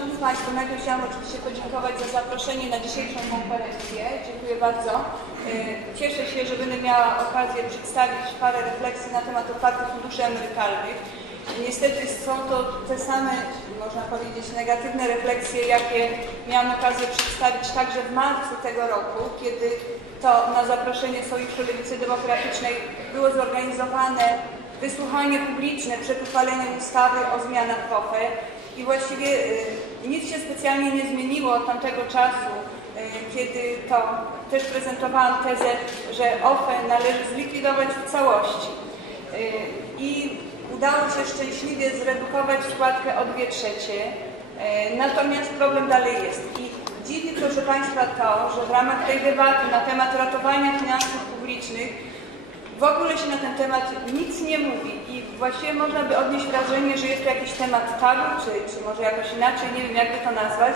Szanowni Państwo, najpierw chciałam oczywiście podziękować za zaproszenie na dzisiejszą konferencję. Dziękuję bardzo. Y, cieszę się, że będę miała okazję przedstawić parę refleksji na temat otwartych funduszy emerytalnych. Niestety są to te same, można powiedzieć, negatywne refleksje, jakie miałam okazję przedstawić także w marcu tego roku, kiedy to na zaproszenie Sojuszu Lewicy Demokratycznej było zorganizowane wysłuchanie publiczne przed uchwaleniem ustawy o zmianach w OFE i właściwie y, nic się specjalnie nie zmieniło od tamtego czasu, y, kiedy to też prezentowałam tezę, że OFE należy zlikwidować w całości. Y, I udało się szczęśliwie zredukować składkę o 2 trzecie, natomiast problem dalej jest. I dziwi, proszę Państwa, to, że w ramach tej debaty na temat ratowania finansów publicznych w ogóle się na ten temat nic nie mówi i właściwie można by odnieść wrażenie, że jest to jakiś temat tabu, czy, czy może jakoś inaczej, nie wiem jakby to nazwać.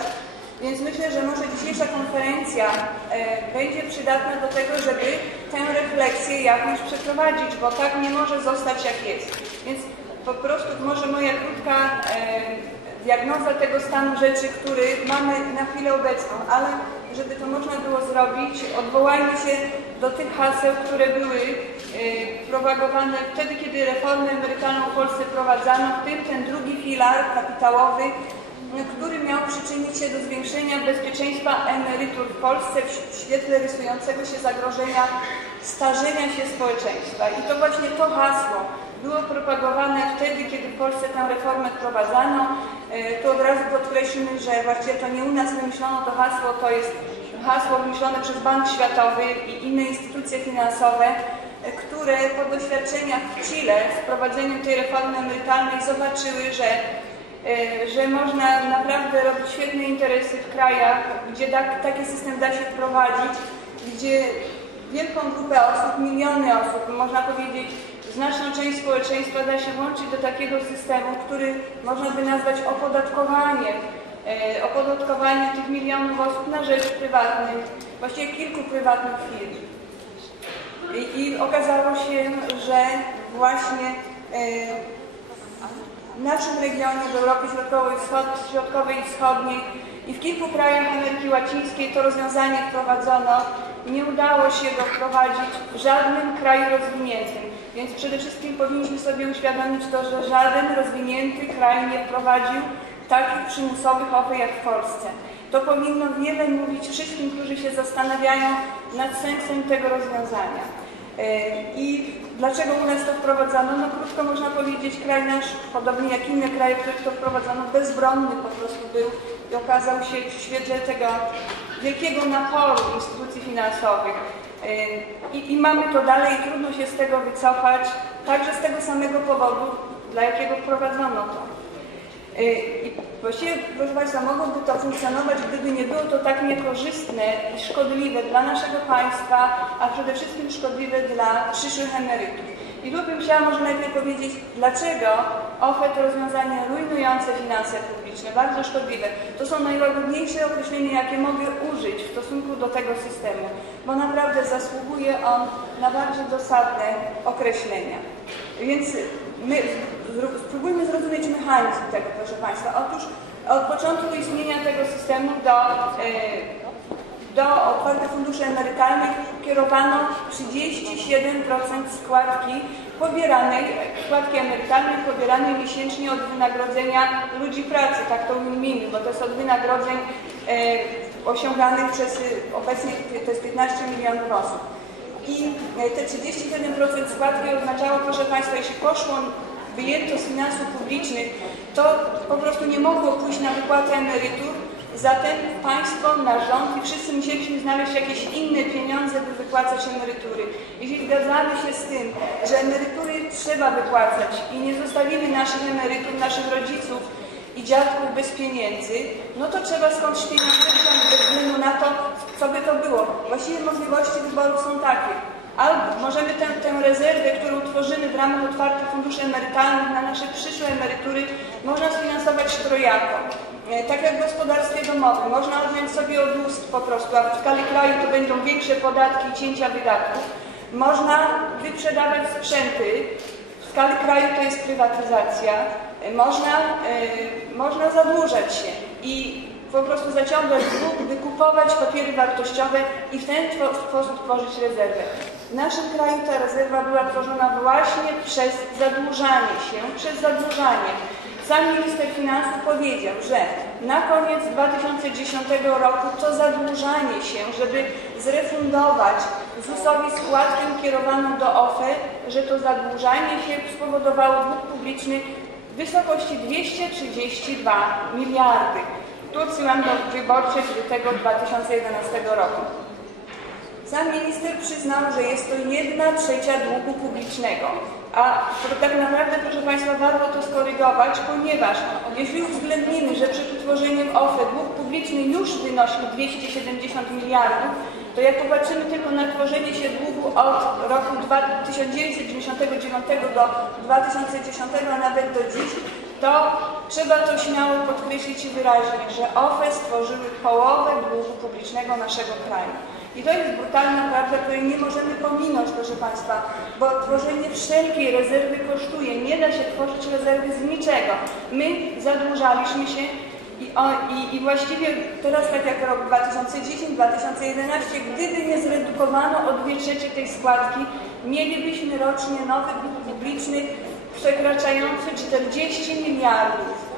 Więc myślę, że może dzisiejsza konferencja e, będzie przydatna do tego, żeby tę refleksję jakoś przeprowadzić, bo tak nie może zostać jak jest. Więc po prostu może moja krótka e, diagnoza tego stanu rzeczy, który mamy na chwilę obecną, ale żeby to można było zrobić, odwołajmy się do tych haseł, które były propagowane wtedy, kiedy reformę emerytalną w Polsce prowadzano, w tym ten drugi filar kapitałowy, który miał przyczynić się do zwiększenia bezpieczeństwa emerytur w Polsce w świetle rysującego się zagrożenia starzenia się społeczeństwa. I to właśnie to hasło było propagowane wtedy, kiedy w Polsce tę reformę wprowadzano. Y, tu od razu podkreślmy, że właściwie to nie u nas wymyślono to hasło, to jest hasło wymyślone przez Bank Światowy i inne instytucje finansowe, które po doświadczeniach w Chile z wprowadzeniem tej reformy emerytalnej zobaczyły, że, e, że można naprawdę robić świetne interesy w krajach, gdzie tak, taki system da się wprowadzić, gdzie wielką grupę osób, miliony osób, można powiedzieć, znaczną część społeczeństwa da się włączyć do takiego systemu, który można by nazwać opodatkowaniem E, opodatkowanie tych milionów osób na rzecz prywatnych, właściwie kilku prywatnych firm. I, i okazało się, że właśnie e, w naszym regionie, w Europie Środkowej, Środkowej i Wschodniej i w kilku krajach Ameryki Łacińskiej to rozwiązanie wprowadzono. Nie udało się go wprowadzić w żadnym kraju rozwiniętym. Więc przede wszystkim powinniśmy sobie uświadomić to, że żaden rozwinięty kraj nie wprowadził takich przymusowych ofert jak w Polsce. To powinno wiele mówić wszystkim, którzy się zastanawiają nad sensem tego rozwiązania. E, I dlaczego u nas to wprowadzono? No krótko można powiedzieć, kraj nasz, podobnie jak inne kraje, w których to wprowadzono, bezbronny po prostu był i okazał się w świetle tego wielkiego naporu instytucji finansowych. E, I, I mamy to dalej trudno się z tego wycofać, także z tego samego powodu, dla jakiego wprowadzono to. I właściwie, proszę Państwa, mogłoby to funkcjonować, gdyby nie było to tak niekorzystne i szkodliwe dla naszego państwa, a przede wszystkim szkodliwe dla przyszłych emerytów. I tu bym chciała może najpierw powiedzieć, dlaczego OFE to rozwiązanie rujnujące finanse publiczne, bardzo szkodliwe. To są najłagodniejsze określenia, jakie mogę użyć w stosunku do tego systemu, bo naprawdę zasługuje on na bardziej dosadne określenia. Więc my spróbujmy zrozumieć mechanizm tego, proszę Państwa. Otóż od początku istnienia tego systemu do, e, do otwartych funduszy emerytalnych kierowano 37% składki pobieranej, składki emerytalnej pobieranej miesięcznie od wynagrodzenia ludzi pracy, tak to ujmijmy, bo to jest od wynagrodzeń e, osiąganych przez obecnie to jest 15 milionów osób. I e, te 37% składki oznaczało, proszę Państwa, jeśli poszło wyjęto z finansów publicznych, to po prostu nie mogło pójść na wypłatę emerytur, zatem państwo, nasz rząd i wszyscy musieliśmy znaleźć jakieś inne pieniądze, by wypłacać emerytury. Jeśli zgadzamy się z tym, że emerytury trzeba wypłacać i nie zostawimy naszych emerytur, naszych rodziców i dziadków bez pieniędzy, no to trzeba skądś pieniądze względu na to, co by to było. Właściwie możliwości wyboru są takie Albo możemy tę, tę rezerwę, którą tworzymy w ramach otwartych funduszy emerytalnych na nasze przyszłe emerytury, można sfinansować trojako. E, tak jak w gospodarstwie domowym. Można odjąć sobie od ust po prostu, a w skali kraju to będą większe podatki i cięcia wydatków. Można wyprzedawać sprzęty. W skali kraju to jest prywatyzacja. E, można, yy, można zadłużać się. i po prostu zaciągać dług, wykupować papiery wartościowe i w ten sposób tworzyć rezerwę. W naszym kraju ta rezerwa była tworzona właśnie przez zadłużanie się, przez zadłużanie. Sam minister finansów powiedział, że na koniec 2010 roku to zadłużanie się, żeby zrefundować ZUS-owi składkę kierowaną do OFE, że to zadłużanie się spowodowało dług publiczny w wysokości 232 miliardy. Tu odsyłam do wyborczych tego 2011 roku. Sam minister przyznał, że jest to jedna trzecia długu publicznego. A tak naprawdę, proszę Państwa, warto to skorygować, ponieważ jeśli uwzględnimy, że przed utworzeniem OFE dług publiczny już wynosił 270 miliardów, to jak popatrzymy tylko na tworzenie się długu od roku 1999 do 2010, a nawet do dziś, to trzeba to śmiało podkreślić wyraźnie, że OFE stworzyły połowę długu publicznego naszego kraju. I to jest brutalna prawda, której nie możemy pominąć, proszę Państwa, bo tworzenie wszelkiej rezerwy kosztuje. Nie da się tworzyć rezerwy z niczego. My zadłużaliśmy się i, o, i, i właściwie teraz, tak jak rok 2010-2011, gdyby nie zredukowano o dwie trzecie tej składki, mielibyśmy rocznie nowy dług publiczny przekraczający 40 miliardów.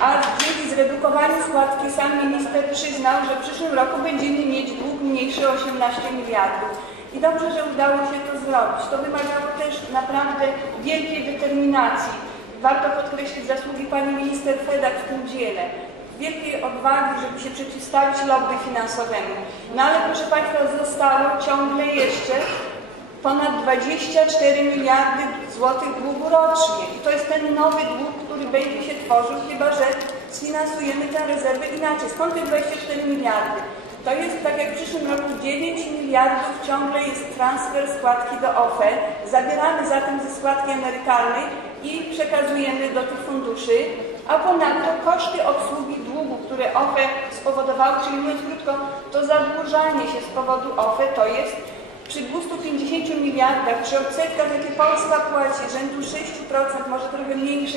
A dzięki zredukowaniu składki sam minister przyznał, że w przyszłym roku będziemy mieć dług mniejszy o 18 miliardów. I dobrze, że udało się to zrobić. To wymagało też naprawdę wielkiej determinacji. Warto podkreślić zasługi pani minister Fedak w tym dziele. Wielkiej odwagi, żeby się przeciwstawić lobby finansowemu. No ale proszę Państwa, zostało ciągle jeszcze ponad 24 miliardy złotych długu rocznie. I to jest ten nowy dług, który będzie się tworzył, chyba że sfinansujemy tę rezerwę inaczej. Skąd te 24 miliardy? To jest tak jak w przyszłym roku 9 miliardów ciągle jest transfer składki do OFE. Zabieramy zatem ze składki emerytalnej i przekazujemy do tych funduszy, a ponadto koszty obsługi długu, które OFE spowodowało, czyli mówiąc krótko, to zadłużanie się z powodu OFE to jest przy 250 miliardach, przy odsetkach, jakie Polska płaci, rzędu 6%, może trochę mniej niż 6%,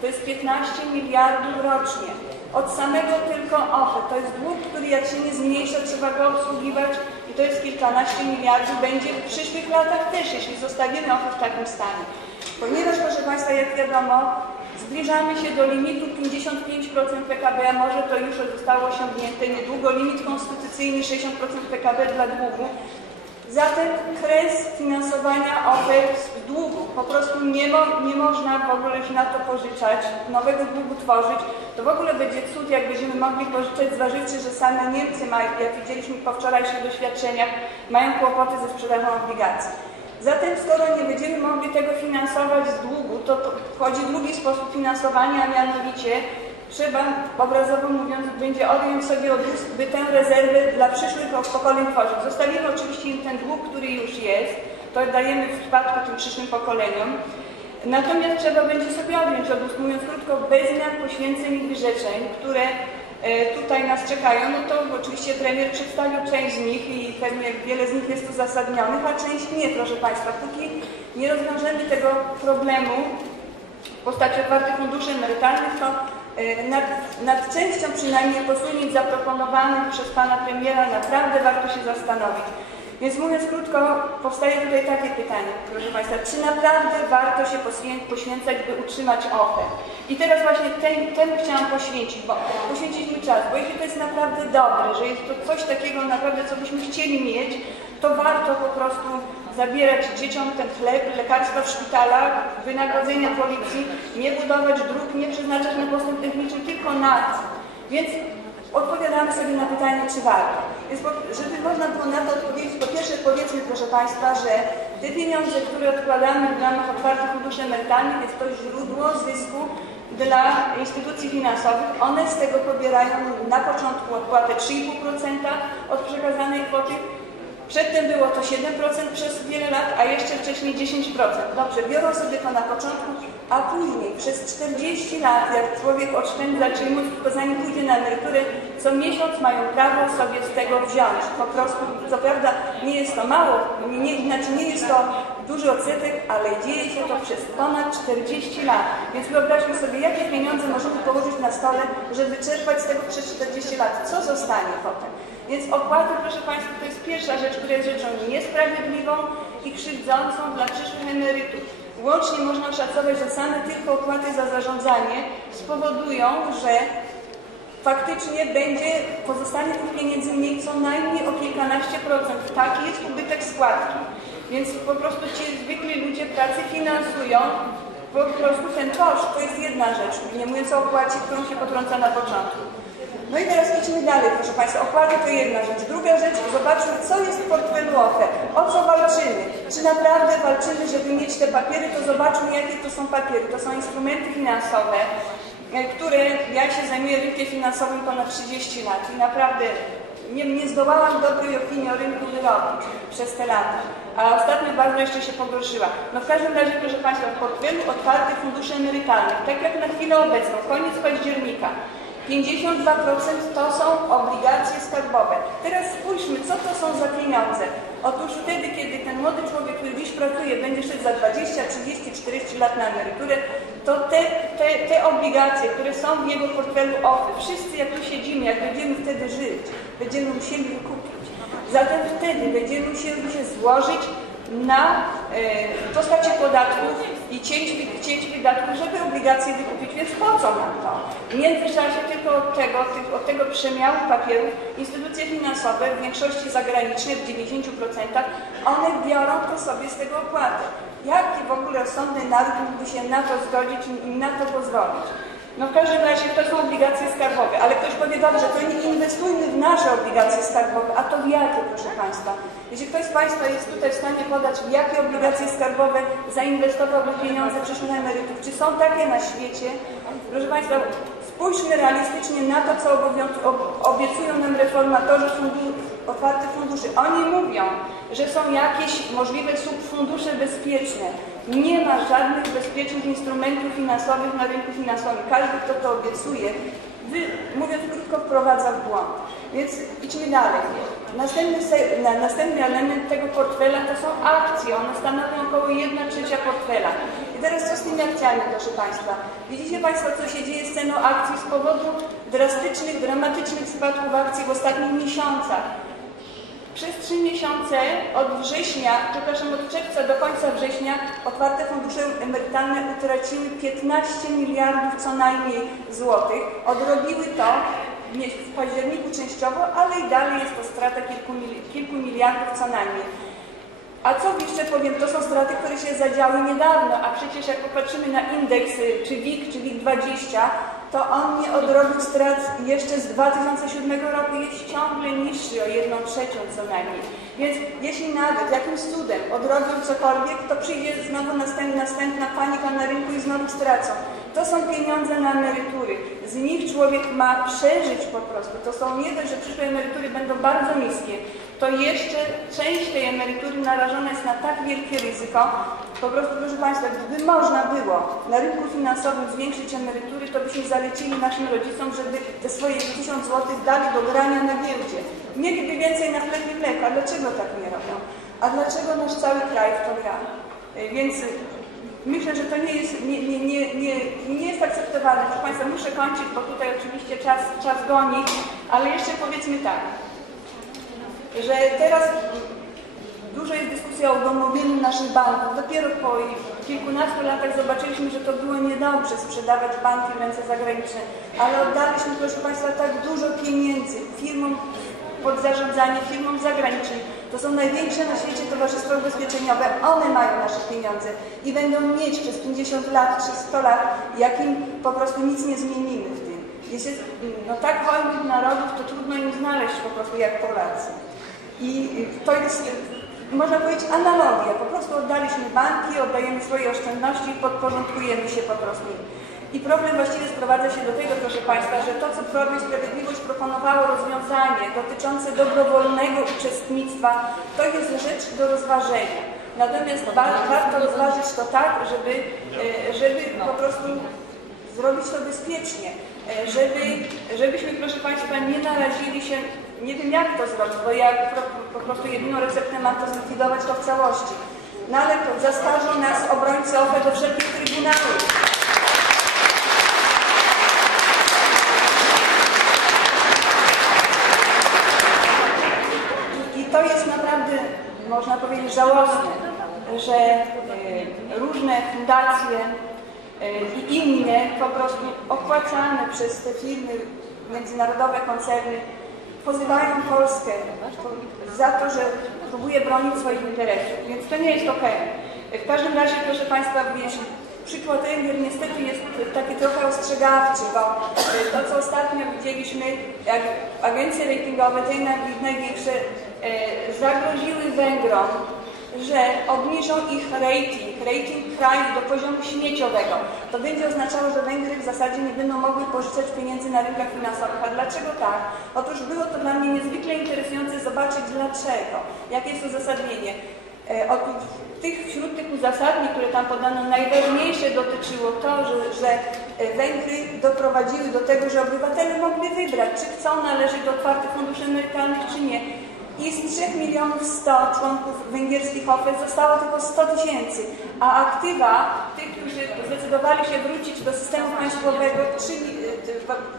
to jest 15 miliardów rocznie. Od samego tylko OFE. To jest dług, który jak się nie zmniejsza, trzeba go obsługiwać i to jest kilkanaście miliardów. Będzie w przyszłych latach też, jeśli zostawimy OFE w takim stanie. Ponieważ, proszę Państwa, jak wiadomo, zbliżamy się do limitu 55% PKB, a może to już zostało osiągnięte niedługo, limit konstytucyjny 60% PKB dla długu. Zatem kres finansowania ofert z długu. Po prostu nie, mo, nie można w ogóle już na to pożyczać, nowego długu tworzyć. To w ogóle będzie cud, jak będziemy mogli pożyczać, zważywszy, że same Niemcy mają, jak widzieliśmy po wczorajszych doświadczeniach, mają kłopoty ze sprzedażą obligacji. Zatem skoro nie będziemy mogli tego finansować z długu, to wchodzi drugi sposób finansowania, a mianowicie trzeba, obrazowo mówiąc, będzie odjąć sobie od ust, by tę rezerwę dla przyszłych pokoleń tworzyć. Zostawimy oczywiście ten dług, który już jest, to dajemy w przypadku tym przyszłym pokoleniom. Natomiast trzeba będzie sobie odjąć od ust, mówiąc krótko, bez zmian poświęceń i wyrzeczeń, które e, tutaj nas czekają, no to oczywiście premier przedstawił część z nich i pewnie wiele z nich jest uzasadnionych, a część nie, proszę Państwa. Póki nie rozwiążemy tego problemu w postaci otwartych funduszy emerytalnych, to E, nad, nad częścią przynajmniej posunięć zaproponowanych przez Pana Premiera naprawdę warto się zastanowić. Więc mówiąc krótko, powstaje tutaj takie pytanie, proszę Państwa, czy naprawdę warto się poświęcać, by utrzymać OFE? I teraz właśnie ten, temu chciałam poświęcić, bo poświęcić mi czas, bo jeśli to jest naprawdę dobre, że jest to coś takiego naprawdę, co byśmy chcieli mieć, to warto po prostu zabierać dzieciom ten chleb, lekarstwa w szpitalach, wynagrodzenia policji, nie budować dróg, nie przeznaczać na postęp techniczny, tylko na to. Więc odpowiadamy sobie na pytanie, czy warto. Więc żeby można było na to odpowiedzieć, po pierwsze powiedzmy, proszę Państwa, że te pieniądze, które odkładamy w ramach otwartych funduszy emerytalnych, jest to źródło zysku dla instytucji finansowych. One z tego pobierają na początku odpłatę 3,5% od przekazanej kwoty, Przedtem było to 7% przez wiele lat, a jeszcze wcześniej 10%. Dobrze, biorą sobie to na początku, a później przez 40 lat, jak człowiek oszczędza, mój zanim pójdzie na emeryturę, co miesiąc mają prawo sobie z tego wziąć. Po prostu, co prawda nie jest to mało, nie, znaczy nie jest to duży odsetek, ale dzieje się to przez ponad 40 lat. Więc wyobraźmy sobie, jakie pieniądze możemy położyć na stole, żeby czerpać z tego przez 40 lat. Co zostanie potem? Więc opłaty, proszę Państwa, to jest pierwsza rzecz, która jest rzeczą niesprawiedliwą i krzywdzącą dla przyszłych emerytów. Łącznie można szacować, że same tylko opłaty za zarządzanie spowodują, że faktycznie będzie, pozostanie tych pieniędzy mniej co najmniej o kilkanaście procent. Taki jest ubytek składki. Więc po prostu ci zwykli ludzie pracy finansują po prostu ten koszt. To jest jedna rzecz, nie mówiąc o opłacie, którą się potrąca na początku. No i teraz idźmy dalej, proszę Państwa. Opłaty to jedna rzecz. Druga rzecz, zobaczmy, co jest w portfelu OFE. O co walczymy? Czy naprawdę walczymy, żeby mieć te papiery? To zobaczmy, jakie to są papiery. To są instrumenty finansowe, e, które ja się zajmuję rynkiem finansowym ponad 30 lat i naprawdę nie, nie zdołałam dobrej opinii o rynku wyrobić przez te lata. A ostatnio bardzo jeszcze się pogorszyła. No w każdym razie, proszę Państwa, w portfelu otwartych funduszy emerytalnych, tak jak na chwilę obecną, koniec października, 52% to są obligacje skarbowe. Teraz spójrzmy, co to są za pieniądze. Otóż wtedy, kiedy ten młody człowiek, który dziś pracuje, będzie szedł za 20, 30, 40 lat na emeryturę, to te, te, te obligacje, które są w jego portfelu OFE, wszyscy jak tu siedzimy, jak będziemy wtedy żyć, będziemy musieli wykupić. Zatem wtedy będziemy musieli się złożyć na e, postacie podatków i cięć, cięć wydatków, żeby obligacje wykupić. Więc po co nam to? W międzyczasie tylko od tego, od tego przemiału papierów instytucje finansowe, w większości zagraniczne, w 90%, one biorą to sobie z tego opłaty. Jaki w ogóle rozsądny naród mógłby się na to zgodzić i na to pozwolić? No w każdym razie to są obligacje skarbowe, ale ktoś powie, dobrze, to nie inwestujmy w nasze obligacje skarbowe. A to w jakie, proszę Państwa? Jeśli ktoś z Państwa jest tutaj w stanie podać, w jakie obligacje skarbowe zainwestowałby pieniądze przyszłych emerytów, czy są takie na świecie? Proszę Państwa, spójrzmy realistycznie na to, co obiecują nam reformatorzy fundu otwartych funduszy. Oni mówią, że są jakieś możliwe subfundusze bezpieczne. Nie ma żadnych bezpiecznych instrumentów finansowych na rynku finansowym. Każdy, kto to obiecuje, wy, mówiąc krótko, wprowadza w błąd. Więc idźmy dalej. Następny, następny element tego portfela to są akcje. One stanowią około 1 trzecia portfela. I teraz co z tymi akcjami, proszę Państwa? Widzicie Państwo, co się dzieje z ceną akcji z powodu drastycznych, dramatycznych spadków akcji w ostatnich miesiącach. Przez trzy miesiące od września, przepraszam, od czerwca do końca września otwarte fundusze emerytalne utraciły 15 miliardów co najmniej złotych. Odrobiły to w październiku częściowo, ale i dalej jest to strata kilku, kilku miliardów co najmniej. A co jeszcze powiem, to są straty, które się zadziały niedawno, a przecież jak popatrzymy na indeks czy WIG, czy WIG20, to on nie odrobił strat jeszcze z 2007 roku, jest ciągle niższy o 1 trzecią co najmniej. Więc jeśli nawet jakimś cudem odrobił cokolwiek, to przyjdzie znowu następna, następna panika na rynku i znowu stracą. To są pieniądze na emerytury. Z nich człowiek ma przeżyć po prostu. To są nie dość, że przyszłe emerytury będą bardzo niskie, to jeszcze część tej emerytury narażona jest na tak wielkie ryzyko. Po prostu, proszę Państwa, gdyby można było na rynku finansowym zwiększyć emerytury, to byśmy zalecili naszym rodzicom, żeby te swoje 1000 zł dali do grania na giełdzie. Mieliby więcej na chleb i mleko. Dlaczego tak nie robią? A dlaczego nasz cały kraj w to gra? Więc Myślę, że to nie jest, nie, nie, nie, nie, nie jest akceptowane. Proszę Państwa, muszę kończyć, bo tutaj oczywiście czas, czas goni, ale jeszcze powiedzmy tak, że teraz dużo jest dyskusja o domowieniu naszych banków. Dopiero po kilkunastu latach zobaczyliśmy, że to było niedobrze sprzedawać banki w ręce zagraniczne, ale oddaliśmy, proszę Państwa, tak dużo pieniędzy firmom pod zarządzanie firmom zagranicznym. To są największe na świecie towarzystwa ubezpieczeniowe. One mają nasze pieniądze i będą mieć przez 50 lat czy 100 lat, jakim po prostu nic nie zmienimy w tym. Jest no, tak hojnych narodów, to trudno im znaleźć po prostu jak Polacy. I to jest, można powiedzieć, analogia. Po prostu oddaliśmy banki, oddajemy swoje oszczędności i podporządkujemy się po prostu i problem właściwie sprowadza się do tego, proszę Państwa, że to, co Prawo i Sprawiedliwość proponowało rozwiązanie dotyczące dobrowolnego uczestnictwa, to jest rzecz do rozważenia. Natomiast warto rozważyć to tak, żeby, e, żeby po prostu zrobić to bezpiecznie, e, żeby, żebyśmy, proszę Państwa, nie narazili się, nie wiem jak to zrobić, bo ja po, prostu jedyną receptę mam to zlikwidować to w całości. No ale to zastarzą nas obrońcy OFE do wszelkich trybunałów. Można powiedzieć, żałosne, że e, różne fundacje e, i inne po prostu opłacane przez te firmy, międzynarodowe koncerny pozywają Polskę za to, że próbuje bronić swoich interesów, więc to nie jest okej. W każdym razie, proszę Państwa, jeśli przykład Węgier niestety jest taki trochę ostrzegawczy, bo e, to, co ostatnio widzieliśmy, jak agencje ratingowe, te naj- największe, zagroziły Węgrom, że obniżą ich rating, rating kraju do poziomu śmieciowego. To będzie oznaczało, że Węgry w zasadzie nie będą mogły pożyczać pieniędzy na rynkach finansowych. A dlaczego tak? Otóż było to dla mnie niezwykle interesujące zobaczyć dlaczego. Jakie jest uzasadnienie. E, tych, wśród tych uzasadnień, które tam podano, najważniejsze dotyczyło to, że, że e, Węgry doprowadziły do tego, że obywatele mogli wybrać, czy chcą należeć do otwartych funduszy emerytalnych, czy nie. I z 3 milionów 100 członków węgierskich ofert zostało tylko 100 tysięcy, a aktywa tych, którzy zdecydowali się wrócić do systemu państwowego, czyli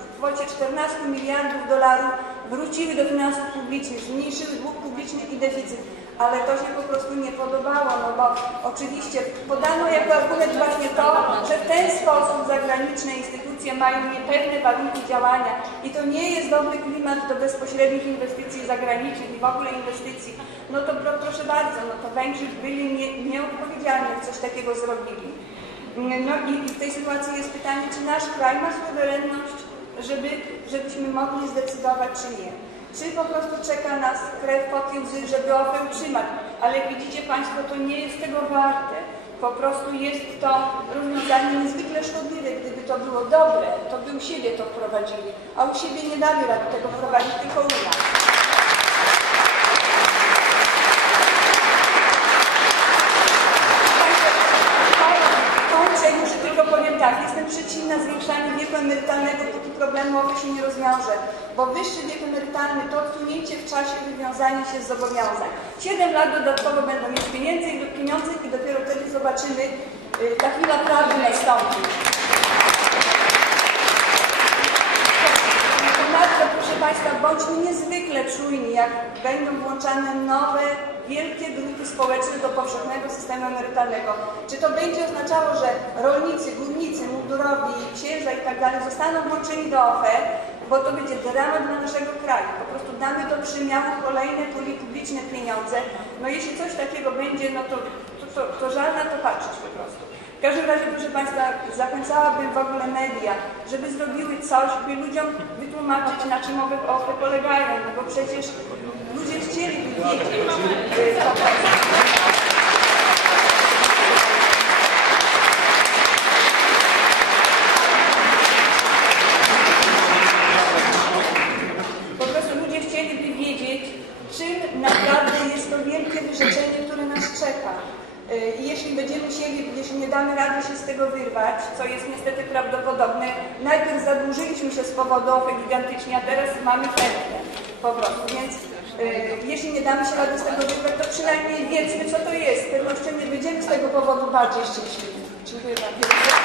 w kwocie 14 miliardów dolarów wróciły do finansów publicznych, zmniejszyły dług publiczny i deficyt. Ale to się po prostu nie podobało, no bo oczywiście podano jako argument właśnie to, że w ten sposób zagraniczne instytucje mają niepewne warunki działania i to nie jest dobry klimat do bezpośrednich inwestycji zagranicznych i w ogóle inwestycji. No to pro, proszę bardzo, no to Węgrzy byli nie, nieodpowiedzialni, coś takiego zrobili. No i, i w tej sytuacji jest pytanie, czy nasz kraj ma suwerenność, żeby, żebyśmy mogli zdecydować, czy nie. Czy po prostu czeka nas krew pod łzy, żeby OFE utrzymać. Ale widzicie Państwo, to nie jest tego warte. Po prostu jest to rozwiązanie niezwykle szkodliwe. Gdyby to było dobre, to by u siebie to wprowadzili. A u siebie nie dali rady tego wprowadzić, tylko u nas. Kończę, już tylko powiem tak, jestem przeciwna zwiększaniu wieku emerytalnego, póki problemu OFE się nie rozwiąże, bo wyższy wiek emerytalny to odsunięcie w czasie wywiązania się z zobowiązań. 7 lat dodatkowo będą mieć pieniędzy i pieniądze i dopiero wtedy zobaczymy, y, ta chwila prawdy nastąpi. Ponadto, proszę Państwa, bądźmy niezwykle czujni, jak będą włączane nowe, wielkie grupy społeczne do powszechnego systemu emerytalnego. Czy to będzie oznaczało, że rolnicy, górnicy, mundurowi, księża i tak dalej zostaną włączeni do OFE, bo to będzie dramat dla naszego kraju. Po prostu damy do przymiału kolejne publiczne pieniądze. No jeśli coś takiego będzie, no to, to, to, to żal na to patrzeć po prostu. W każdym razie, proszę Państwa, zachęcałabym w ogóle media, żeby zrobiły coś, by ludziom wytłumaczyć, na czym owe polegają, no bo przecież ludzie chcieliby wiedzieć, y, co to jest. Po prostu ludzie chcieliby wiedzieć, czym naprawdę jest to wielkie wyrzeczenie, które nas czeka. Y, I jeśli będziemy chcieli, jeśli nie damy rady się z tego wyrwać, co jest niestety prawdopodobne, najpierw zadłużyliśmy się z powodu OFE gigantycznie, a teraz mamy pewne po prostu. Więc y, jeśli nie damy się z tego wyrwać, to przynajmniej wiedzmy, co to jest. Pewnością nie będziemy z tego powodu bardziej szczęśliwi. Dziękuję bardzo.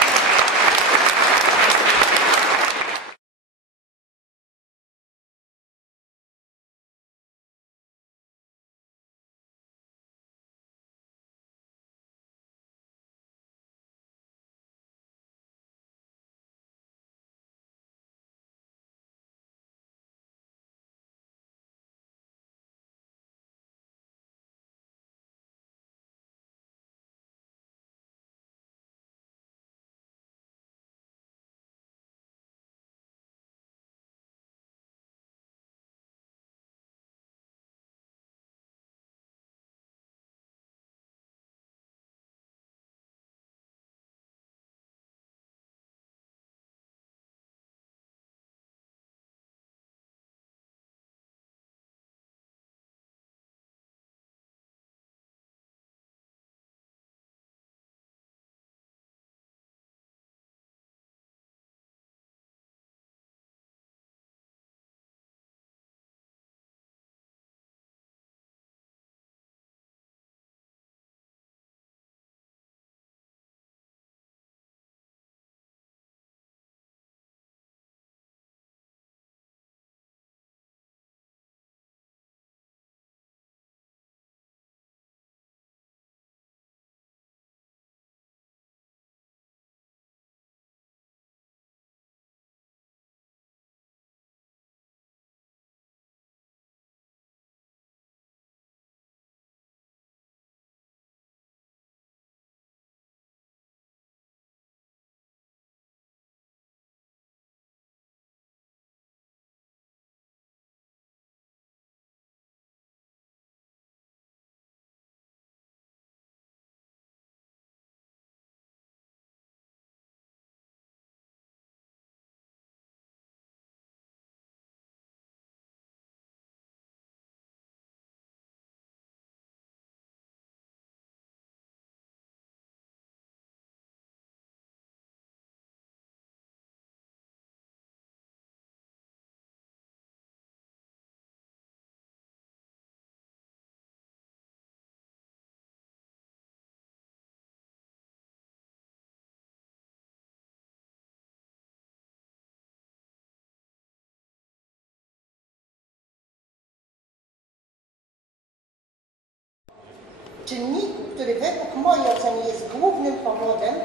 Czynniku, który według mojej oceny jest głównym powodem e,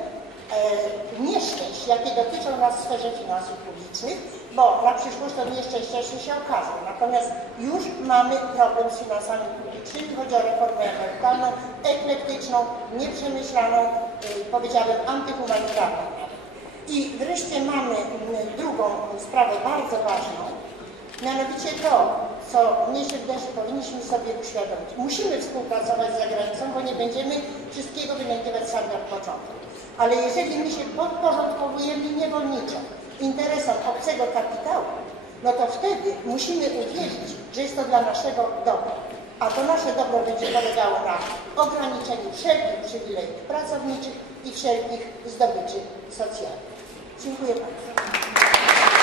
nieszczęść, jakie dotyczą nas w sferze finansów publicznych, bo na przyszłość to nieszczęść jeszcze się okaże. Natomiast już mamy problem z finansami publicznymi, chodzi o reformę emerytalną, eklektyczną, nieprzemyślaną, e, powiedziałabym antyhumanitarną. I wreszcie mamy drugą sprawę bardzo ważną, mianowicie to, co mnie się powinniśmy sobie uświadomić. Musimy współpracować z zagranicą, bo nie będziemy wszystkiego wynajdywać sami od początku. Ale jeżeli my się podporządkowujemy niewolniczo interesom obcego kapitału, no to wtedy musimy uwierzyć, że jest to dla naszego dobra. A to nasze dobro będzie polegało na ograniczeniu wszelkich przywilejów pracowniczych i wszelkich zdobyczy socjalnych. Dziękuję bardzo.